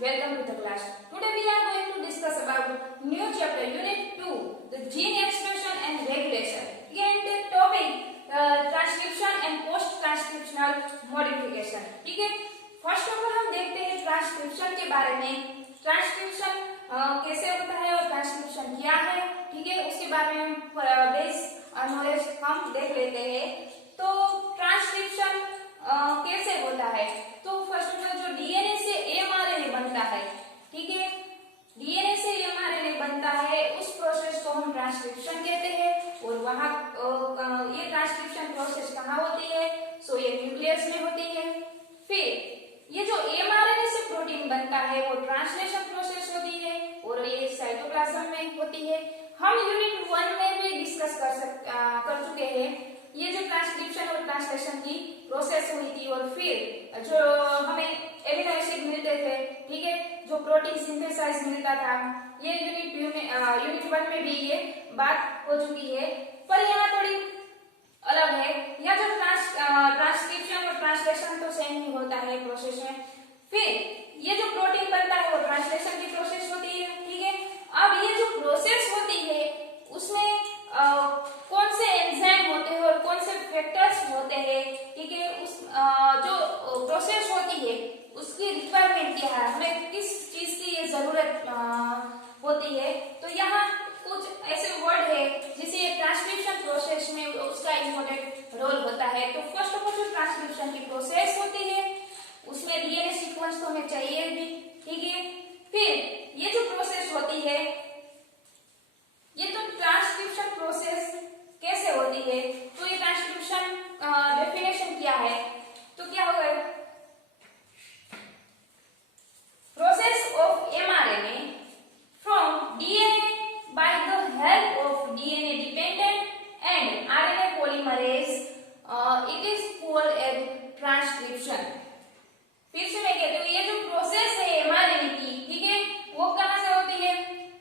welcome to the class. Today we are going to discuss about new chapter unit 2, the gene expression and regulation. Again the topic transcription and post transcriptional modification. ठीक है, first of all हम देखते हैं transcription के बारे में. Transcription कैसे होता है और ट्रांसक्रिप्शन क्या है, ठीक है, उसके बारे में बेस नॉलेज हम देख लेते हैं. तो ट्रांसक्रिप्शन कैसे होता है, तो फर्स्ट ऑफ ऑल जो डीएनए से एमआरएनए बनता है, ठीक है, डीएनए से एमआरएनए बनता है, उस प्रोसेस को हम ट्रांसक्रिप्शन कहते हैं. और वहाँ ये ट्रांसक्रिप्शन प्रोसेस कहाँ होती है, सो ये न्यूक्लियस में होती है. फिर ये जो एमआरएनए से प्रोटीन बनता है वो ट्रांसलेशन प्रोसेस होती है और ये साइटोप्लाज्म में होती है. हम यूनिट 1 में भी डिस्कस कर चुके हैं ये जो ट्रांसक्रिप्शन और ट्रांसलेशन की प्रोसेस हुई थी. और फिर जो हमें एमिनो एसिड मिलते थे, ठीक है, जो प्रोटीन सिंथेसाइज मिलता था, ये यूनिट 1 में भी ये बात हो चुकी है. पर यहाँ थोड़ी अलग है. यहाँ जो ट्रांसक्रिप्शन और ट्रांसलेशन तो सेम ही होता है प्रोसेस में. फिर ये जो प्रोटीन बनता है वो ट्रांसलेशन की प्रोसेस होती है, ठीक है. अब ये जो प्रोसेस होती है उसमें कौन से एंजाइम होते हैं और कौन से फैक्टर्स होते हैं, ठीक है, उस जो प्रोसेस होती है उसकी रिक्वायरमेंट क्या है, हमें किस चीज की ये जरूरत होती है. तो यहाँ कुछ ऐसे वर्ड है जिसे ट्रांसक्रिप्शन प्रोसेस में उसका इम्पोर्टेंट रोल होता है. तो फर्स्ट ऑफ ऑल जो ट्रांसक्रिप्शन की प्रोसेस होती है उसमें डीएनए सीक्वेंस तो हमें चाहिए भी, ठीक है. फिर ये जो प्रोसेस होती है, ये तो ट्रांसक्रिप्शन प्रोसेस कैसे होती है, तो ये ट्रांसक्रिप्शन डेफिनेशन क्या है, तो क्या होगा, process of mRNA from DNA by the help of DNA dependent and RNA polymerase, it is called as transcription. फिर से मैं कहती हूँ ये जो प्रोसेस है एमआरएनए की, ठीक है, वो कहाँ से होती है,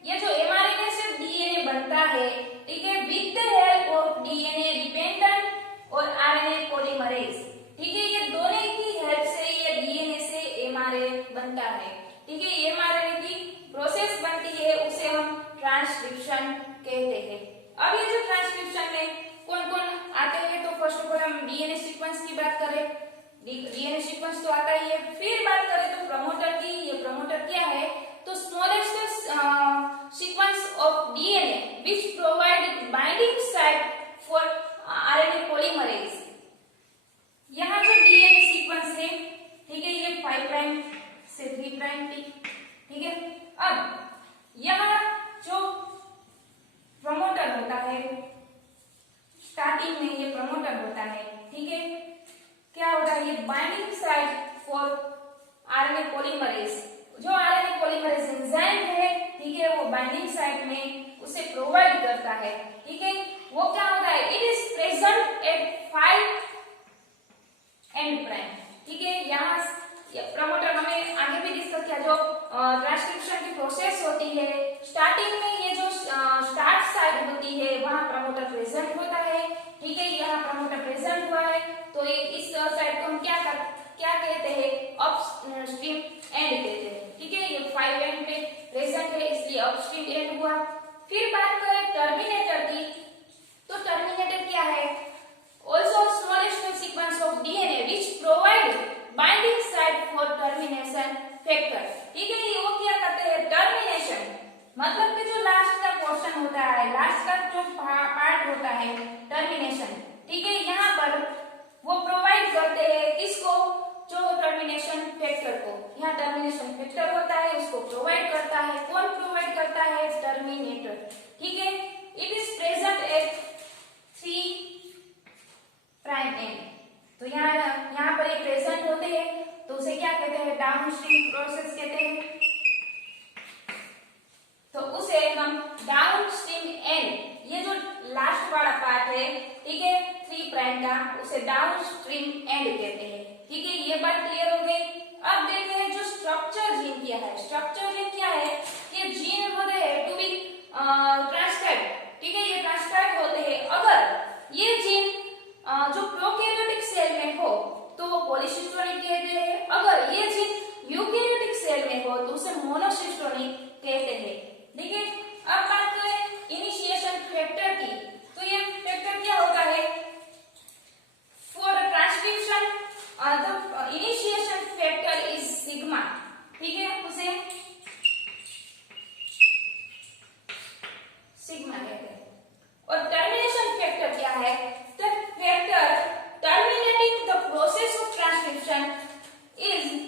ये जो एमआरएनए से डीएनए बनता है, ठीक है, with the help of DNA dependent और आरएनए पॉलीमरेज, ठीक है, ये दोनों की हेल्प से ये डीएनए से एमआरएनए बनता है, ठीक है. एमआरएनए की प्रोसेस बनती है उसे हम ट्रांसक्रिप्शन कहते हैं. अब ये जो ट्रांसक्रिप्शन में कौन कौन आते हैं, तो फर्स्ट ऑफ ऑल हम डीएनए सीक्वेंस की बात करें, डीएनए सीक्वेंस तो आता ही है. फिर बात करें तो प्रमोटर की, ये प्रमोटर क्या है, तो smallest sequence of DNA which provide binding site for RNA polymerase. यहाँ जो डीएनए सीक्वेंस है, ठीक है, ये 5 प्राइम से 3 प्राइम तक, ठीक है. अब यहाँ जो प्रमोटर होता है, स्टार्टिंग में ये प्रमोटर होता है, ठीक है, क्या होता है, ये binding site for RNA polymerase. जो आरएनए पॉलीमरेज एंजाइम है, ठीक है, वो बाइंडिंग साइट में उसे प्रोवाइड करता है, ठीक है. वो क्या होता है, it is present at 5 and prime, ठीक है. यहाँ प्रमोटर हमें आगे भी डिस्कस किया, जो ट्रांसक्रिप्शन की प्रोसेस होती है, स्टार्टिंग में ये जो स्टार्ट साइट होती है वहां प्रमोटर प्रेजेंट होता है, ठीक है. यहाँ प्रमोटर प्रेजेंट हुआ है तो इस साइड को हम क्या कहते हैं, अपस्ट्रीम एंड कहते हैं, ठीक है. ये 5 एंड पे प्रेजेंट है इसलिए अपस्ट्रीम एंड हुआ. फिर बात करें टर्मिनेटर की, तो टर्मिनेटर क्या है, also smallest sequence of DNA which provide binding site for termination factor, ठीक है. ये वो क्या करते हैं, टर्मिनेशन मतलब कि जो लास्ट का पोर्शन होता है, लास्ट का जो पार्ट होता है टर्मिनेशन, ठीक है, यहाँ पर वो प्रोवाइड करते हैं किसको, जो टर्मिनेशन फैक्टर को. यहाँ टर्मिनेशन फैक्टर होता है, उसको प्रोवाइड करता है. कौन प्रोवाइड करता है, टर्मिनेटर, ठीक है. It is present at 3 prime and. तो यहाँ पर ये प्रेजेंट होते हैं तो उसे क्या कहते हैं, डाउनस्ट्रीम प्रोसेस कहते हैं. तो उसे हम डाउनस्ट्रीम एंड, ये जो लास्ट वाला पार्ट है, ठीक है, 3 प्राइम का, उसे डाउनस्ट्रीम एंड कहते हैं, ठीक है. ये बात क्लियर हो गई. अब देखते हैं जो स्ट्रक्चर जीन क्या है. स्ट्रक्चर जीन क्या है, ये जीन होते हैं टू बी ट्रांसक्राइब, ठीक है, ये ट्रांसक्राइब होते हैं. अगर ये जीन जो प्रोकैरियोटिक सेल में हो तो वो पॉलीसिस्टोनिक कहते हैं. अगर ये जीन यूकैरियोटिक सेल में हो हो तो उसे मोनोसिस्टोनिक कहते हैं। ठीक है, अब बात करें इनिशिएशन फैक्टर की, तो ये फैक्टर क्या होता है? For transcription the initiation factor is sigma. ठीक है, उसे सिग्मा कहते हैं। और टर्मिनेशन फैक्टर क्या है? The factor terminating the process of transcription is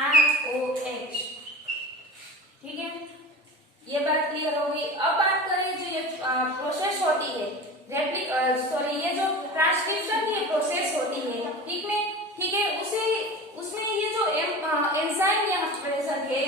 ROH। ठीक है, ये बात क्लियर होगी। अब बात करें जो ये प्रोसेस होती है ये जो ट्रांसक्रिप्शन की प्रोसेस होती है, ठीक है, उसमें ये जो एंजाइम यहाँ प्रेजेंट है,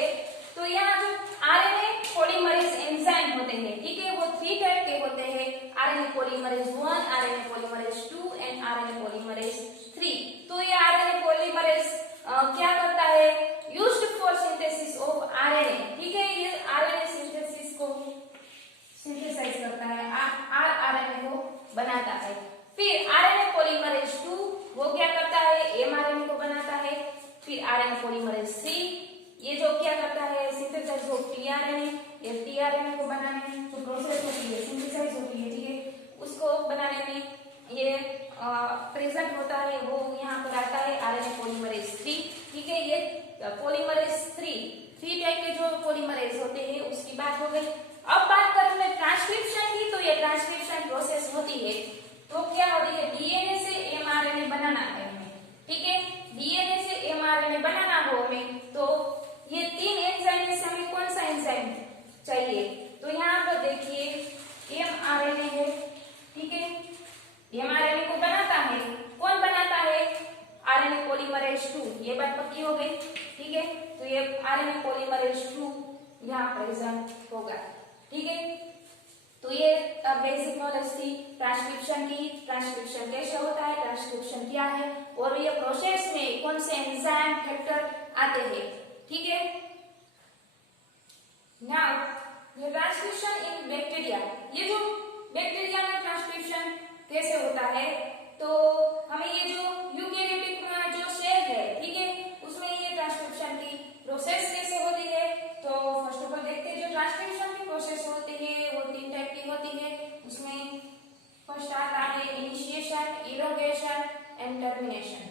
तो यहाँ जो आरएनए पॉलीमरेज एंजाइम होते हैं, ठीक है, वो 3 टाइप के होते हैं, RNA polymerase 1, RNA polymerase 2 and RNA polymerase 3। तो ये आरएनए पॉलीमरेज क्या करता है? Used for synthesis of RNA. ठीक है, ये आरएनए सिंथेसिस को सिंथेसाइज करता है, आरएनए को बनाता है। फिर आरएनए पॉलीमरेज 2 वो क्या करता है? एमआरएनए को बनाता है। फिर आरएनए पॉलीमरेज 3 ये जो क्या करता है? सिंथेसाइज ऑफ टीआरएनए, ये टीआरएनए को बनाने में जो प्रोसेस होती है, सिंथेसाइज होती है, ठीक है, उसको बनाने में ये प्रेजेंट होता है, वो यहाँ पर आता है आरएनए पॉलीमरेज 3। ठीक है, ये पॉलीमरेज 3 टाइप के जो पॉलीमरेज होते हैं उसकी बात हो गई। अब बात करें ट्रांसक्रिप्शन की, तो ये ट्रांसक्रिप्शन प्रोसेस होती है, तो क्या होती है? डीएनए से एमआरएनए बनाना है हमें। ठीक है, डीएनए से एमआरएनए बनाना हो हमें, तो ये 3 एंजाइम में से हमें कौन सा एंजाइम चाहिए? तो यहाँ पर देखिए एमआरएनए है। ठीक है, एमआरएनए को बनाता है, कौन बनाता है? RNA polymerase 2। ये बात पक्की हो गई। ठीक है, तो ये आरएनए पॉलीमरेज 2 यहाँ प्रेजेंट होगा। ठीक है, तो ये बेसिक नॉलेज थी ट्रांसक्रिप्शन की। ट्रांसक्रिप्शन कैसे होता है, ट्रांसक्रिप्शन क्या है, और ये प्रोसेस में कौन से एंजाइम फैक्टर आते हैं। ठीक है, नाउ ये ट्रांसक्रिप्शन इन बैक्टीरिया, ये जो बैक्टीरिया में ट्रांसक्रिप्शन कैसे होता है, तो हमें ये जो यूकेरियोटिक जो सेल है, ठीक है, उसमें ये ट्रांसक्रिप्शन की प्रोसेस कैसे होती है। तो फर्स्ट ऑफ ऑल देखते हैं, जो ट्रांसक्रिप्शन की प्रोसेस होती है वो 3 टाइप की होती है। उसमें फर्स्ट आता है initiation, elongation and termination.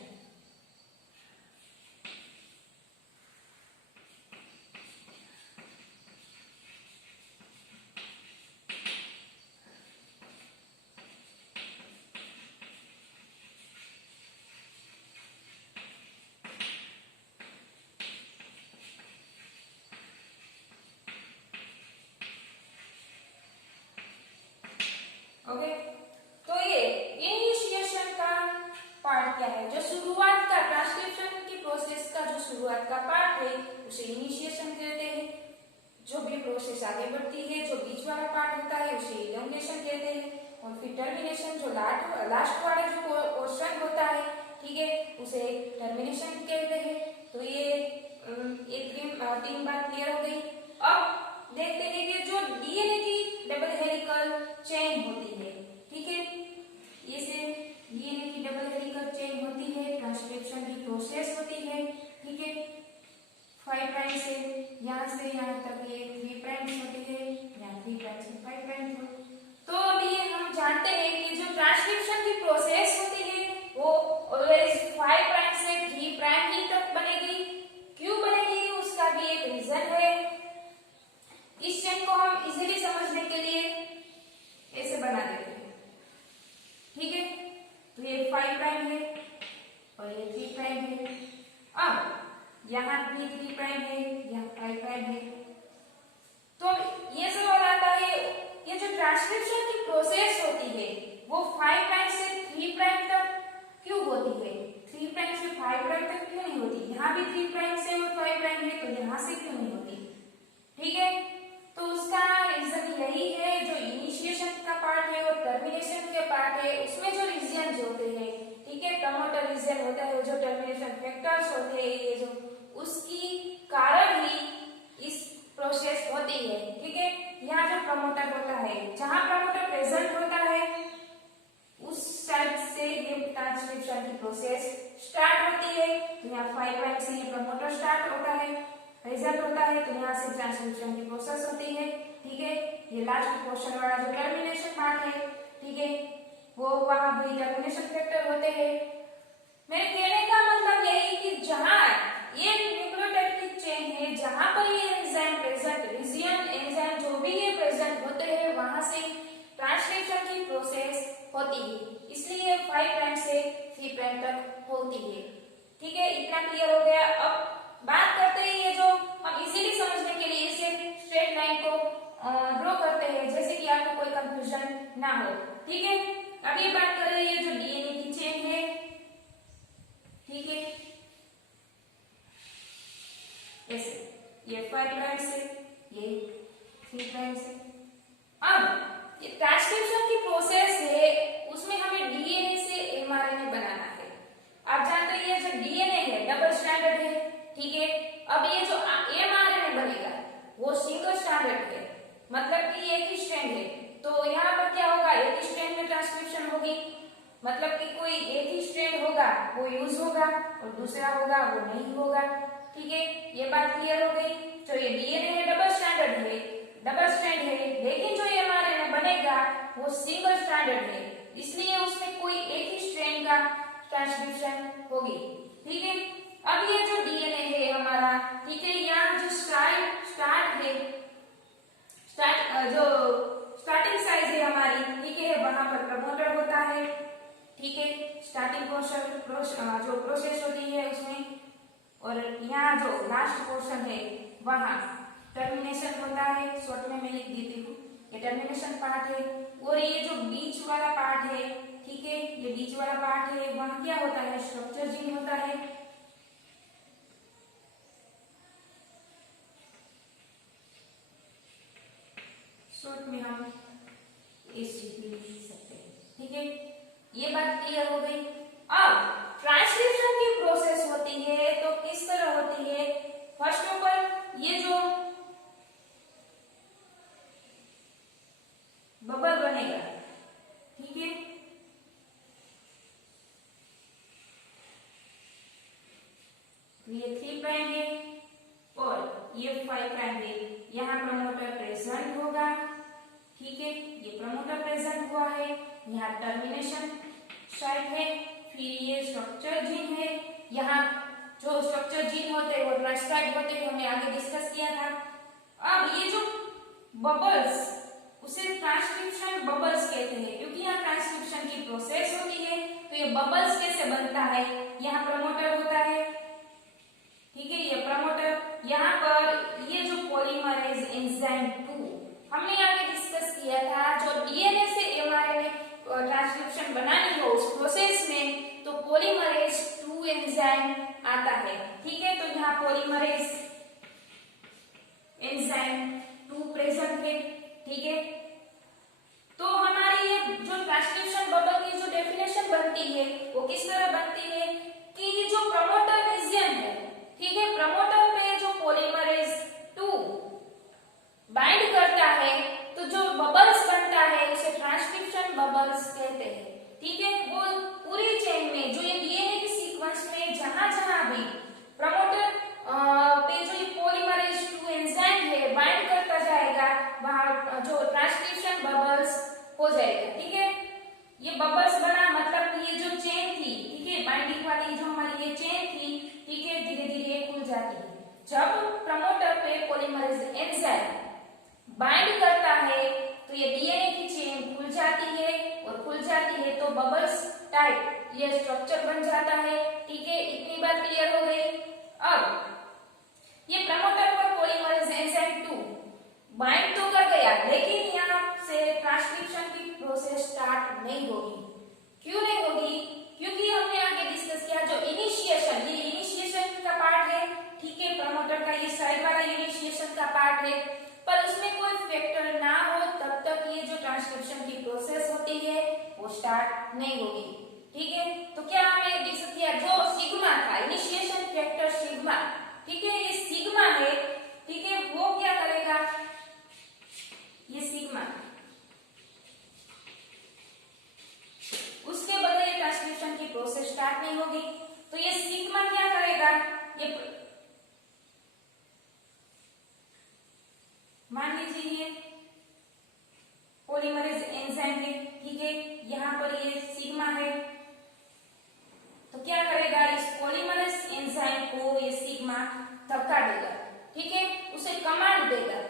Okay, तो ये इनिशिएशन का पार्ट क्या है? जो शुरुआत का ट्रांसक्रिप्शन की प्रोसेस का जो शुरुआत का पार्ट है उसे इनिशिएशन कहते हैं। जो भी प्रोसेस आगे बढ़ती है, जो बीच वाला पार्ट होता है उसे इलोंगेशन कहते हैं। और फिर टर्मिनेशन, जो लास्ट वाला जो पोर्शन होता है, ठीक है, उसे टर्मिनेशन कहते हैं। तो ये 3 बात क्लियर हो गई। अब देखते हैं कि जो डीएनए की डबल हेलिकल चेन होती है, ठीक है, इसे डीएनए की डबल हेलिकल चेन होती है, ट्रांसक्रिप्शन की प्रोसेस होती है। ठीक है, 5 प्राइम से यहाँ तक ये 3 प्राइम होती है, यहाँ 3 प्राइम से 5 प्राइम। तो अभी हम जानते हैं कि जो ट्रांसक्रिप्शन की प्रोसेस होती है वो ऑलवेज 5 प्राइम से 3 प्राइम ही तक बनेगी। क्यों बनेगी उसका भी एक रीजन है। इस चेन को हम इजीली समझने के लिए ऐसे बना देते हैं। ठीक है, तो ये 5 प्राइम है और ये 3 प्राइम है। अब यहाँ भी 3 प्राइम है, यहाँ 5 प्राइम है। तो ये सवाल आता है, ये जो ट्रांसक्रिप्शन की प्रोसेस होती है वो 5 प्राइम से 3 प्राइम तक क्यों होती है? 3 प्राइम से 5 प्राइम तक क्यों नहीं होती? यहाँ भी 3 प्राइम से और 5 प्राइम है, तो यहाँ से क्यों नहीं होती? ठीक है, तो उसका रीजन यही है, जो इनिशिएशन का पार्ट है और टर्मिनेशन के पार्ट है, उसमें जो रीजन होते हैं, ठीक है, प्रमोटर रीजन होता है, जो टर्मिनेशन फैक्टर्स होते हैं, ये जो उसकी कारण ही इस प्रोसेस होती है। ठीक है, यहाँ जो प्रमोटर होता है, जहां प्रमोटर प्रेजेंट होता है उस साइड से ये ट्रांसक्रिप्शन की प्रोसेस स्टार्ट होती है। तो यहाँ 5 प्राइम से ये प्रमोटर स्टार्ट होता है। रिजल्ट होता है, तो यहाँ से ट्रांसक्रिप्शन की प्रोसेस होती है। ठीक है, ये लास्ट पोर्शन वाला जो टर्मिनेशन पार्ट है, ठीक है, वो वहां भी टर्मिनेशन फैक्टर होते हैं। मेरे कहने का मतलब यही कि जहां ये न्यूक्लियोटाइड की चेन है, जहां पर ये एंजाइम प्रेजेंट, रीजियन एंजाइम जो भी ये प्रेजेंट होते हैं, वहां से ट्रांसक्रिप्शन की प्रोसेस होती है। इसलिए 5 प्राइम से 3 प्राइम तक होती है। ठीक है, इतना क्लियर हो गया। अब बात करते हैं ये जो हम इजीली समझने के लिए इसे स्ट्रेट लाइन को ड्रॉ करते हैं, जैसे कि आपको कोई कंफ्यूजन ना हो। ठीक है, अब ये बात कर रहे हैं जो डीएनए की चेन है। ठीक है, ऐसे ये 5 प्राइम से ये 3 प्राइम से। अब ये ट्रांसक्रिप्शन की प्रोसेस है, उसमें हमें डीएनए से एमआरएनए बनाना है। आप जानते हैं ये जो डीएनए है डबल स्ट्रैंडेड है। ठीक है, अब ये जो एमआरएनए बनेगा वो सिंगल स्ट्रैंडेड है, मतलब कि एक ही स्ट्रैंड है। तो यहाँ पर क्या होगा, एक ही स्ट्रैंड में ट्रांसक्रिप्शन होगी, मतलब कि कोई एक ही स्ट्रैंड होगा वो यूज होगा और दूसरा होगा वो नहीं होगा। ठीक है, ये बात क्लियर हो गई। तो ये डीएनए है डबल स्ट्रैंडेड है, डबल स्ट्रैंड है, लेकिन जो एमआरएनए बनेगा वो सिंगल स्ट्रैंडेड है, इसलिए उसमें कोई एक ही स्ट्रैंड का ट्रांसक्रिप्शन होगी। ठीक है, अब ये जो डीएनए है हमारा, ठीक है, यहाँ जो स्टार्ट है, जो स्टार्टिंग साइज है हमारी, ठीक है, वहां पर प्रमोटर होता है। ठीक है, स्टार्टिंग पोर्शन जो प्रोसेस होती है उसमें, और यहाँ जो लास्ट पोर्शन है वहां टर्मिनेशन होता है। शॉर्ट में मैं लिख देती हूँ, ये टर्मिनेशन पार्ट है। और ये जो बीच वाला पार्ट है, ठीक है, ये बीच वाला पार्ट है, वहां क्या होता है, स्ट्रक्चर जीन होता है। शॉर्ट में हम इस लिख सकते हैं। ठीक है, ये बात क्लियर हो गई। अब ट्रांसक्रिप्शन की प्रोसेस होती है तो किस तरह होती है, फर्स्ट ऑफ ऑल ये जो बबल बनेगा, ठीक है, ये 3 प्राइम है और ये 5 प्राइम है। यहाँ प्रमोटर प्रेजेंट होगा। ठीक है, ये प्रमोटर प्रेजेंट हुआ है, यहाँ टर्मिनेशन साइट है, फिर ये स्ट्रक्चर जीन है। यहाँ जो स्ट्रक्चर जीन होते हैं वो ट्रांसक्राइब होते हैं, हमने आगे डिस्कस किया था। अब ये जो बबल्स, उसे ट्रांसक्रिप्शन बबल्स कहते हैं, क्योंकि यहाँ ट्रांसक्रिप्शन की प्रोसेस होती है। तो ये बबल्स कैसे बनता है, यहाँ प्रमोटर होता है। ठीक है, ये प्रमोटर, यहाँ पर ये जो पॉलीमरेज एंजाइम 2 हमने आगे डिस्कस किया था, जो डीएनए से एमआरएनए ट्रांसक्रिप्शन बनानी हो उस प्रोसेस में, तो पॉलीमरेज 2 एंजाइम आता है। ठीक है, तो यहाँ पॉलीमरेज एंजाइम 2 प्रेजेंट है। ठीक है, तो हमारी ये जो ट्रांसक्रिप्शन बबल की जो डेफिनेशन बनती है वो किस तरह बनती है कि ये जो प्रमोटर रीजन है, ठीक है, प्रमोटर पे जो पॉलीमरेज 2 बाइंड करता है, तो जो बबल्स बनता है उसे ट्रांसक्रिप्शन बबल्स कहते हैं। ठीक है, वो पूरी चेन में जो ये डीएनए की सीक्वेंस में जहां जहां भी प्रमोटर पे जो ये पॉलीमरेज 2 एंजाइम है बाइंड करता जाएगा, वहां जो ट्रांसक्रिप्शन बबल्स हो जाएगा। ठीक है, ये बबल्स बना मतलब कि ये जो चेन थी, ठीक है, बाइंडिंग वाली जो हमारी ये चेन थी, ठीक है, धीरे धीरे खुल जाती है। जब प्रमोटर पे पॉलीमरेज एंजाइम बाइंड करता है तो ये डीएनए की चेन खुल जाती है, और खुल जाती है तो बबल्स टाइप ये स्ट्रक्चर बन जाता है। ठीक है, इतनी बात क्लियर हो गई। अब ये प्रमोटर पर पॉलीमरेज एंजाइम 2 बाइंड तो कर गया, लेकिन यहाँ से ट्रांसक्रिप्शन की प्रोसेस स्टार्ट नहीं होगी। क्यों नहीं होगी, क्योंकि हमने आगे डिस्कस किया जो इनिशिएशन, ये इनिशिएशन का पार्ट है। ठीक है, प्रमोटर का ये साइड वाला इनिशिएशन का पार्ट है, पर उसमें कोई फैक्टर ना हो तब तक ये जो ट्रांसक्रिप्शन की प्रोसेस होती है वो स्टार्ट नहीं होगी। ठीक है, तो क्या हमें डिस्कस किया जो सिग्मा था, इनिशिएशन फैक्टर सिग्मा, ठीक है, ये सिग्मा है। ठीक है, वो क्या करेगा, ये सिग्मा, उसके बगैर ट्रांसक्रिप्शन की प्रोसेस स्टार्ट नहीं होगी। तो ये सिग्मा क्या करेगा, ये धक्का देगा, ठीक है, उसे कमांड देगा,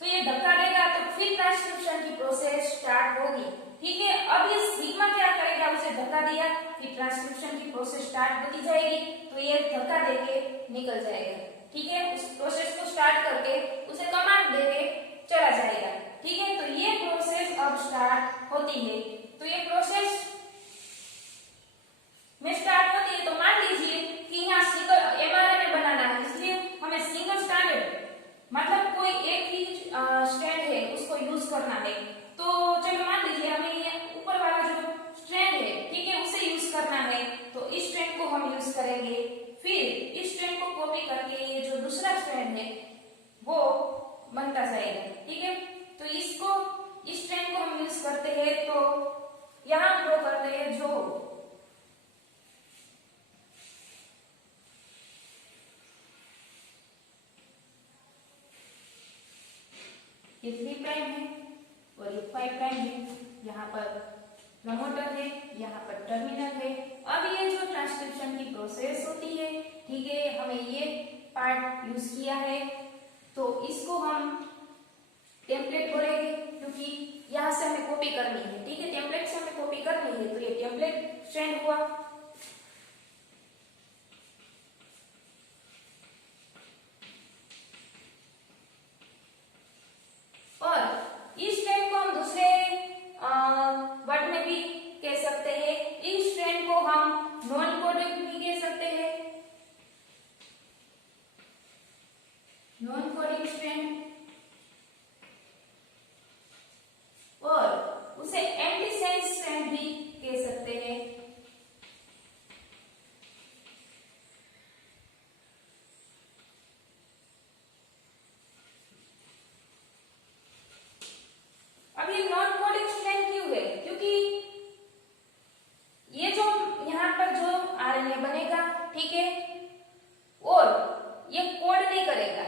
तो ये धक्का देगा तो फिर ट्रांसक्रिप्शन की प्रोसेस स्टार्ट होगी, ठीक है। अब ये सिग्मा क्या करेगा, उसे धक्का दिया, फिर ट्रांसक्रिप्शन की प्रोसेस स्टार्ट होती जाएगी, तो ये धक्का देके निकल जाएगा, ठीक है, उस प्रोसेस को स्टार्ट करके उसे कमांड देके चला जाएगा, ठीक है। तो ये प्रोसेस अब स्टार्ट होती है, तो ये प्रोसेस में स्टार्ट होती है, तो मान लीजिए कि यहाँ सिंगल एमआरएनए बनाना है, इसलिए हमें सिंगल स्ट्रैंडेड मतलब कोई एक ही स्ट्रैंड है उसको यूज करना है, तो चलो मान लीजिए हमें ये ऊपर वाला जो स्ट्रैंड है, ठीक है, उसे यूज करना है, तो इस स्ट्रैंड को हम यूज करेंगे, फिर इस स्ट्रैंड को कॉपी करके ये जो दूसरा स्ट्रैंड है वो बनता जाएगा, ठीक है। तो इसको इस स्ट्रैंड को हम यूज करते हैं, तो यहाँ ड्रॉ करते हैं जो ये 3 प्राइम है और ये 5 प्राइम है, यहाँ पर प्रमोटर है, यहाँ पर टर्मिनल है। अब ये जो ट्रांसक्रिप्शन की प्रोसेस होती है, ठीक है, हमें ये पार्ट यूज किया है, तो इसको हम टेम्पलेट बोलेंगे, क्योंकि यहाँ से हमें कॉपी करनी है, ठीक है, टेम्पलेट से हमें कॉपी करनी है, तो ये टेम्पलेट स्ट्रैंड हुआ। और इस स्ट्रैंड को हम दूसरे वर्ड में भी कह सकते हैं, इस स्ट्रैंड को हम नॉन कोडेड भी कह सकते हैं, नॉन कोडिंग स्ट्रैंड, और उसे एंटी सेंस स्ट्रैंड भी कह सकते हैं। अब ये नॉन कोडिंग स्ट्रैंड क्यों है, क्योंकि ये जो यहाँ पर जो आरएनए बनेगा, ठीक है, और ये कोड नहीं करेगा,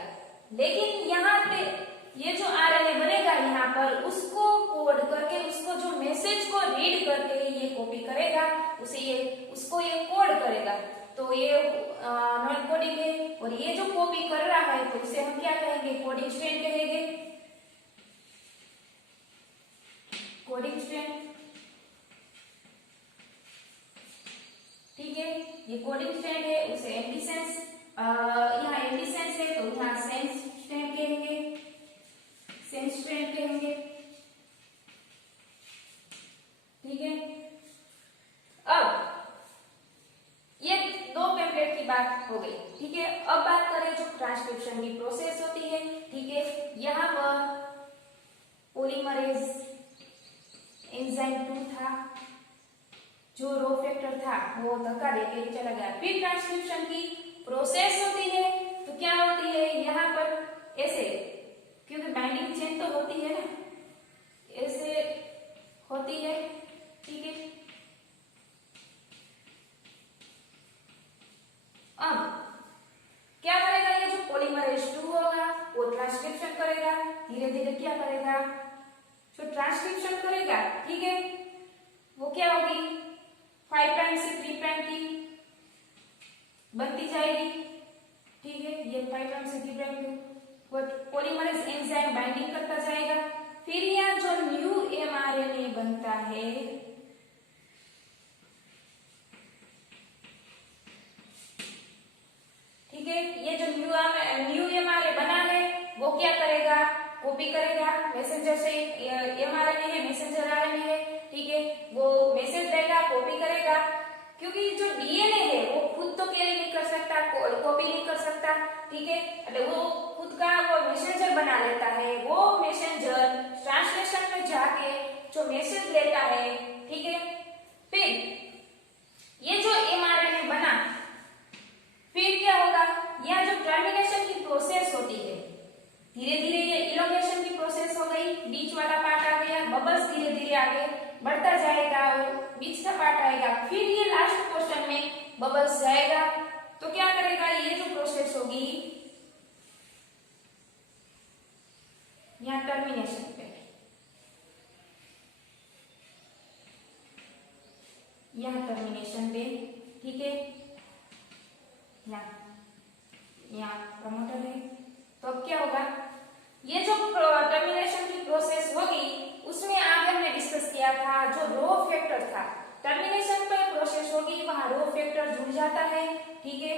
लेकिन यहाँ पे ये जो आरएनए बनेगा यहाँ पर उसको कोड करके उसको जो मैसेज को रीड करके ये कॉपी करेगा, उसे ये उसको ये कोड करेगा, तो ये नॉन कोडिंग है। और ये जो कॉपी कर रहा है तो उसे हम क्या कहेंगे, कोडिंग स्ट्रैंड कहेंगे, कोडिंग स्ट्रैंड, ठीक है, ये कोडिंग स्ट्रैंड है, उसे एंटी सेंस, यहाँ एंटी सेंस है तो यहाँ सेंस स्ट्रैंड कहेंगे, सेंस स्ट्रैंड कहेंगे, ठीक है। अब ये दो टेम्पलेट की बात हो गई, ठीक है। अब बात करें जो ट्रांसक्रिप्शन की प्रोसेस होती है, ठीक है, यहाँ पर पॉलीमरेज एंजाइम 2 था, जो रो फैक्टर था वो धक्का देके चला गया, फिर ट्रांसक्रिप्शन की प्रोसेस होती है, तो क्या होती है यहाँ पर ऐसे, क्योंकि बाइंडिंग चेन तो होती है ना, ऐसे होती है, ठीक है। अब क्या करेगा, ये जो पॉलीमरेज 2 होगा वो ट्रांसक्रिप्शन करेगा, धीरे धीरे क्या करेगा, जो ट्रांसक्रिप्शन करेगा, ठीक है, वो क्या होगी, 5 प्राइम से 3 प्राइम की बनती जाएगी, ठीक है, ये 5 प्राइम से 3 प्राइम की वो पॉलीमरेज एंजाइम बाइंडिंग करता जाएगा, फिर यहाँ जो न्यू एमआरएनए बनता है, ठीक है, ये जो न्यू एमआरएनए बना है वो क्या करेगा, कॉपी करेगा, मैसेंजर से एमआरएनए है, मैसेंजर आरएनए है, ठीक है, वो मैसेज देगा, कॉपी करेगा, क्योंकि जो डीएनए है वो खुद तो कैरी नहीं कर सकता, कॉपी नहीं कर सकता, ठीक है, मतलब वो खुद का वो मैसेंजर बना लेता है, वो मैसेंजर ट्रांसलेशन में जाके जो मैसेज लेता है, ठीक है, फिर ये जो एमआरएनए बना, फिर क्या होगा, यह जो टर्मिनेशन की प्रोसेस होती है, धीरे धीरे ये इलोंगेशन की प्रोसेस हो गई, बीच वाला पार्ट आ गया, बबल्स धीरे धीरे आगे बढ़ता जाएगा और बीच का पार्ट आएगा, फिर ये लास्ट पोर्शन में बबल्स जाएगा, तो क्या करेगा, ये जो प्रोसेस होगी यहाँ टर्मिनेशन पे, यहाँ टर्मिनेशन पे, ठीक है, यहाँ प्रमोटर है। तो अब क्या होगा, ये जो टर्मिनेशन की प्रोसेस होगी उसमें आगे हमने डिस्कस किया था जो रो फैक्टर था, टर्मिनेशन पर प्रोसेस होगी वहां रो फैक्टर जुड़ जाता है, ठीक है।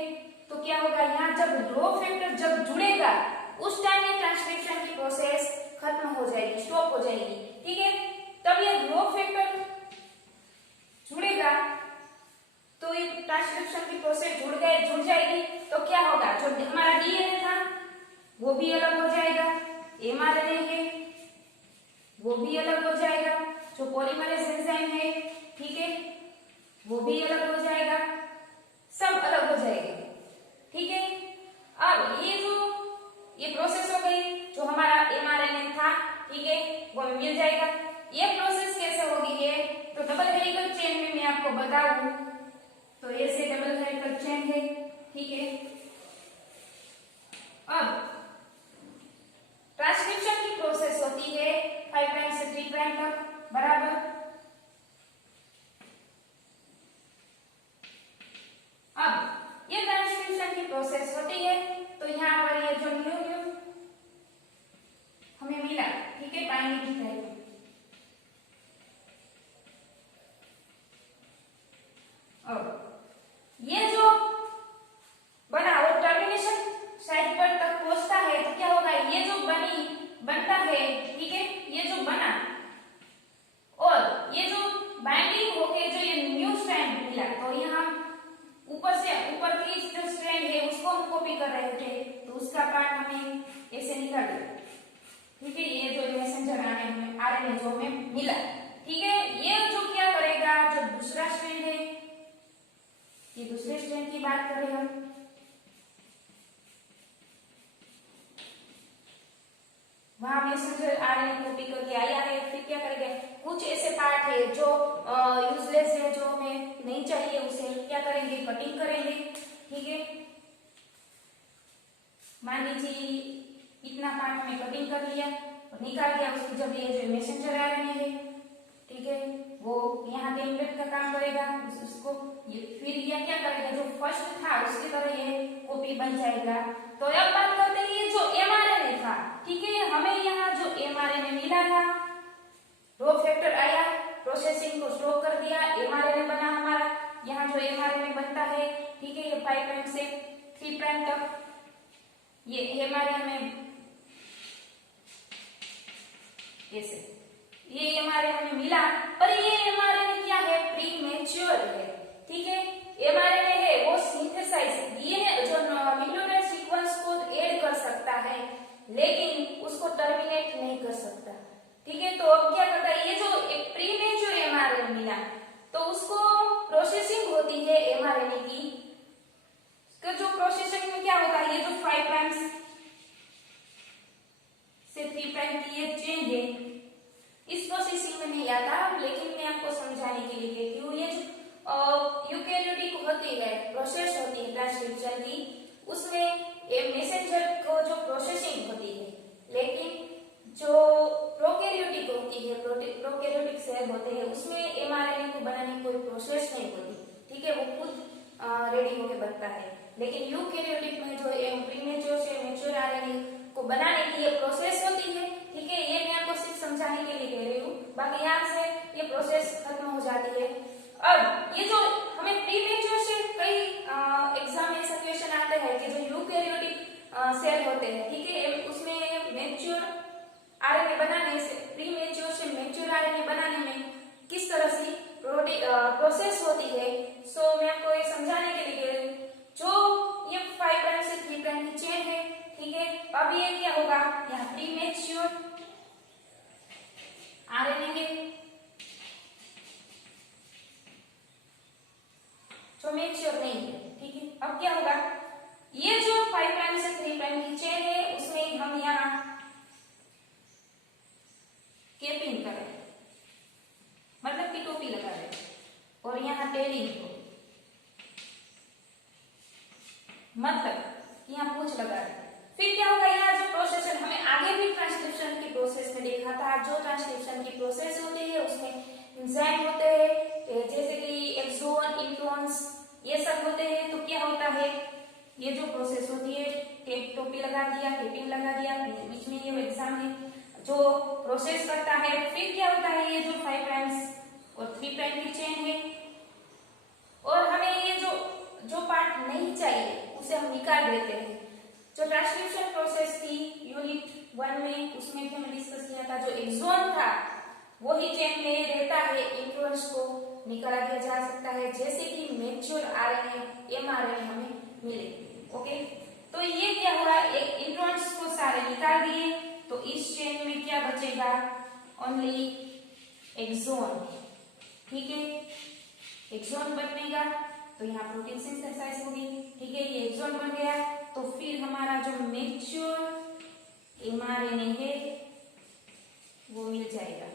तो क्या होगा, यहाँ जब रो फैक्टर जब जुड़ेगा उस टाइम ये ट्रांसक्रिप्शन की प्रोसेस खत्म हो जाएगी, स्टॉप हो जाएगी, ठीक है। तब ये रो फैक्टर जुड़ेगा तो ये ट्रांसक्रिप्शन की प्रोसेस जुड़ जाएगी। तो क्या होगा, जो हमारा डीएनए था वो भी अलग हो जाएगा, एमआरएनए है वो भी अलग हो जाएगा, जो पॉलीमरेज एंजाइम है, ठीक है, वो भी अलग हो जाएगा, सब अलग हो जाएगा, ठीक है। अब ये प्रोसेस हो गई, जो हमारा एमआरएनए था, ठीक है, वो हमें मिल जाएगा। ये प्रोसेस कैसे होगी है, तो डबल हेलिकल चेन में मैं आपको बताऊं तो ऐसे डबल हेलिकल चेन है, ठीक है। अब ट्रांसक्रिप्शन की प्रोसेस होती है 5 प्राइम से 3 प्राइम तक, बराबर। अब ये ट्रांसक्रिप्शन की प्रोसेस होती है तो यहाँ पर ये जो न्यू हमें मिला, ठीक है, बाइंडिंग साइट। अब ये जो बना वो टर्मिनेशन साइट पर तक पहुंचता है तो क्या होगा, ये जो बनता है, ठीक है, ये जो बना और ये जो बाइंडिंग होके जो ये न्यू स्ट्रैंड मिला, तो यहाँ ऊपर की जो स्ट्रैंड है उसको हम कॉपी कर रहे थे तो उसका पार्ट हमें ऐसे निकाल दिया, ठीक है। ये जो मैसेंजर आरएनए जो हमें मिला, ठीक है, ये जो क्या करेगा, जो दूसरा स्ट्रैंड है, ये दूसरे स्ट्रैंड की बात करें हम, वहां मैसेंजर आरएनए कॉपी करके आया है, फिर क्या करेंगे, कुछ ऐसे पार्ट है जो यूजलेस है, जो हमें नहीं चाहिए, उसे क्या करेंगे, कटिंग करेंगे, ठीक है। मान लीजिए इतना पार्ट में कटिंग कर लिया और निकाल दिया, उसको जब ये जो मैसेंजर आरएनए है, ठीक है, वो यहाँ टेम्पलेट का काम करेगा, उसको ये फिर ये क्या करेगा, जो फर्स्ट था उसकी तरह ये कॉपी बन जाएगा। तो अब बात करते हैं ये जो एमआरएनए था, ठीक है, हमें यहाँ जो एमआरएनए मिला था, रो फैक्टर आया, प्रोसेसिंग को स्टॉप कर दिया, एमआरएनए बना हमारा, यहाँ जो एमआरएनए बनता है, ठीक है, ये 5 प्राइम से 3 प्राइम तक ये एमआरएनए ऐसे ये एमआरएनए मिला, पर ये एमआरएनए क्या है, प्रीमेच्योर है, ठीक है। एमआरएनए है वो सिंथेसाइज डीएनए जो न्यूक्लियोटाइड सीक्वेंस को ऐड कर सकता है लेकिन उसको टर्मिनेट नहीं कर सकता, ठीक है। तो अब क्या करता है, ये जो एक प्रीमेच्योर एमआरएनए मिला तो उसको प्रोसेसिंग होती है एमआरएनए की, तो जो प्रोसेसिंग में क्या होता है, ये जो 5 प्राइम से 3 प्राइम की ये चेन है, इस प्रोसेसिंग में नहीं आता, लेकिन मैं आपको समझाने के लिए कहती हूँ, ये जो यूकेरियोटिक होती है, प्रोसेस होती है ट्रांसक्रिप्शन की, उसमें मैसेंजर को जो प्रोसेसिंग होती है, लेकिन जो प्रोकैरियोटिक होती है, प्रोकैरियोटिक सेल होते हैं, उसमें एमआरएनए को बनाने की कोई प्रोसेस नहीं होती, ठीक है, वो खुद रेडी होकर बनता है। लेकिन यूकेरियोटिक में जो प्रीमेच्योर से मैच्योर आरएनए को बनाने की ये प्रोसेस होती है, ठीक है, ये मैं आपको सिर्फ समझाने के लिए कह रही हूँ, बाकी यहाँ से ये प्रोसेस खत्म हो जाती है। अब ये जो हमें प्रीमेच्योर से कई एग्जाम में ऐसा क्वेश्चन आता है कि जो यूकेरियोटिक सेल होते हैं, ठीक है, उसमें मैच्योर आरएनए बनाने से, प्रीमेच्योर से मैच्योर आरएनए बनाने में किस तरह से प्रोसेस होती है, सो मैं आपको ये समझाने के लिए कह रही हूँ। जो ये 5 प्राइम से 3 प्राइम की चेन है, ठीक है, अब ये क्या होगा, यहाँ प्रीमेच्योर आरएनए है जो मैच्योर नहीं है, ठीक है। अब क्या होगा, ये जो 5 प्राइम से 3 प्राइम की चेन है उसमें हम यहाँ कैपिंग करें, मतलब कि टोपी लगा रहे और यहाँ टेलिंग को, मतलब यहाँ पूंछ लगा रहे। फिर क्या होगा, यहाँ जो प्रोसेस हमें आगे भी ट्रांसक्रिप्शन की प्रोसेस में देखा था, जो ट्रांसक्रिप्शन की प्रोसेस होती है उसमें एंजाइम होते हैं, जैसे कि एक्सोन, इंट्रॉन्स, ये सब होते हैं। तो क्या होता है, ये जो प्रोसेस होती है, टेप टोपी लगा दिया, टेपिंग लगा दिया, बीच में ये एग्जाम है जो प्रोसेस करता है। फिर क्या होता है, ये जो 5 प्राइम्स और 3 प्राइम की चेन है, और हमें ये जो पार्ट नहीं चाहिए उसे हम निकाल देते हैं। जो ट्रांसक्रिप्शन प्रोसेस थी यूनिट 1 में, उसमें भी हमने डिस्कस किया था, जो एक्सॉन था वही चेन में रहता है, इंट्रोन्स को निकाला दिया जा सकता है, जैसे कि मैच्योर आरएनए एमआरएनए हमें मिले। ओके, तो ये क्या हुआ, एक इंट्रोन्स को सारे निकाल दिए, तो इस चेन में क्या बचेगा, ओनली एक्सॉन। ठीक है, एक्सॉन बनेगा तो यहाँ प्रोटीन सिंथेसाइज होगी। ठीक है, ये एक्सॉन बन गया, तो फिर हमारा जो मैच्योर एमआरएनए है वो मिल जाएगा।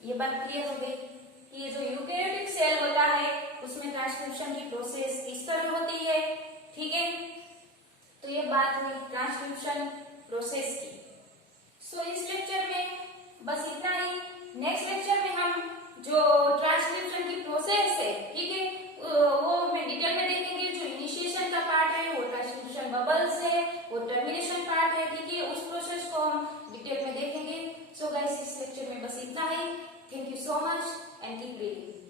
ये बात क्लियर हो गई कि ये जो यूकेरियोटिक सेल होता है उसमें ट्रांसक्रिप्शन की प्रोसेस इस तरह होती है। ठीक है, तो ये बात हुई ट्रांसक्रिप्शन प्रोसेस की। सो इस लेक्चर में बस इतना ही। नेक्स्ट लेक्चर में हम जो ट्रांसक्रिप्शन की प्रोसेस है, ठीक है, वो में डिटेल में देखेंगे। जो इनिशिएशन का पार्ट है वो ट्रांसक्रिप्शन बबल्स है, वो टर्मिनेशन पार्ट है। ठीक है, उस प्रोसेस को हम डिटेल में देखेंगे। सो गाइस, इस लेक्चर में बस इतना ही। Thank you so much and keep reading.